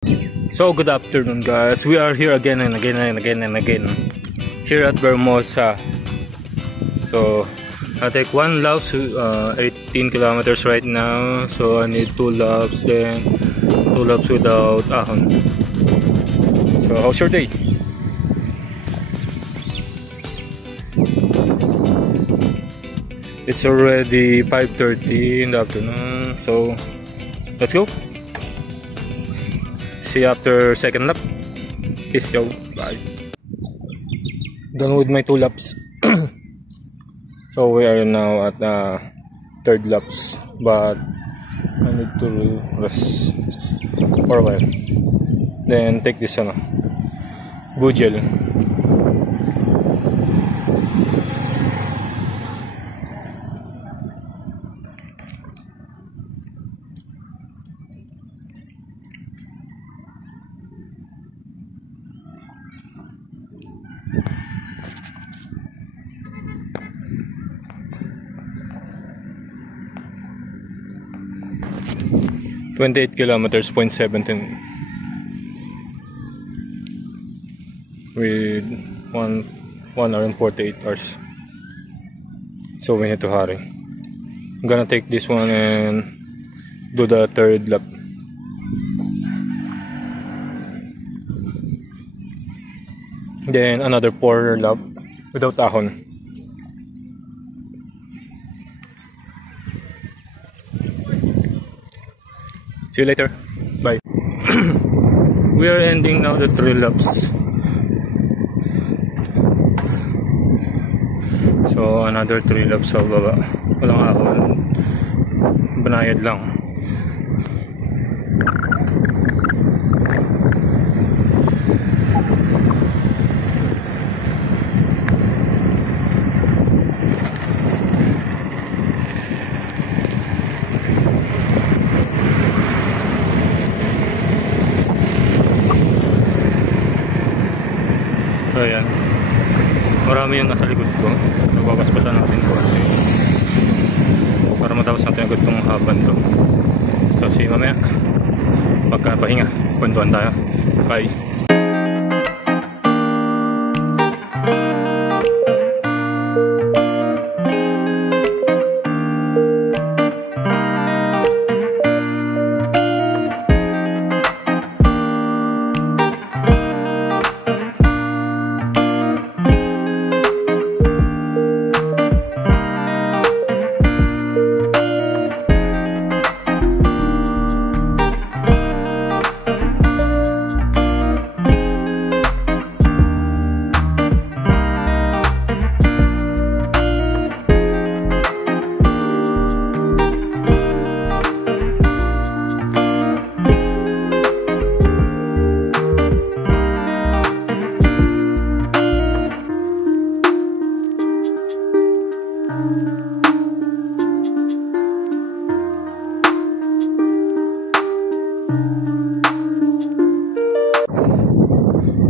So good afternoon guys, we are here again and again here at Vermosa. So I take one lap, 18 kilometers right now, so I need 2 laps, then 2 laps without ahon. So how's your day? It's already 5:30 in the afternoon, so let's go. See you after second lap. Peace out. Bye. Done with my 2 laps. So we are now at third laps, but I need to rest for a while. Then take this Gugel. .8 kilometers, 0.17 with 1 hour and 48 hours. So we need to hurry. I'm gonna take this one and do the third lap. Then another 4 lap without ahon. See you later. Bye. We are ending now the 3 laps. So another 3 laps sa baba. Walang ahon. Banayad lang. So ayan, marami yung nasa likod ko. Nababasbasan natin ko para matapos natin agad itong haban to. So see you mamaya, pagkapahinga, kwentuhan tayo. Bye.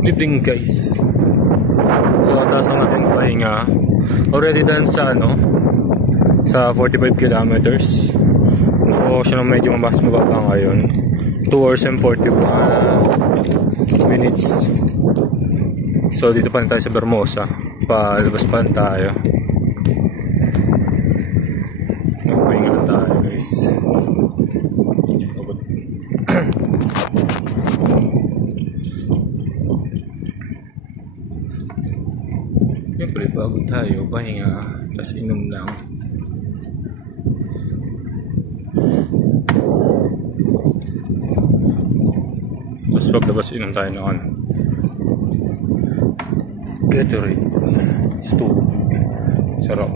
Evening guys. So taas ang ating pahinga. Already done sa sa 45 kilometers. O siya medyo mas mababa ngayon. 2 hours and 41 minutes. So dito pa tayo sa Vermosa. Palabas pa tayo. Pahinga na tayo guys. Siyempre bago tayo pahinga, tas inom lang. Tapos paglabas inom tayo noon. Gatorade. Stove. Sarap.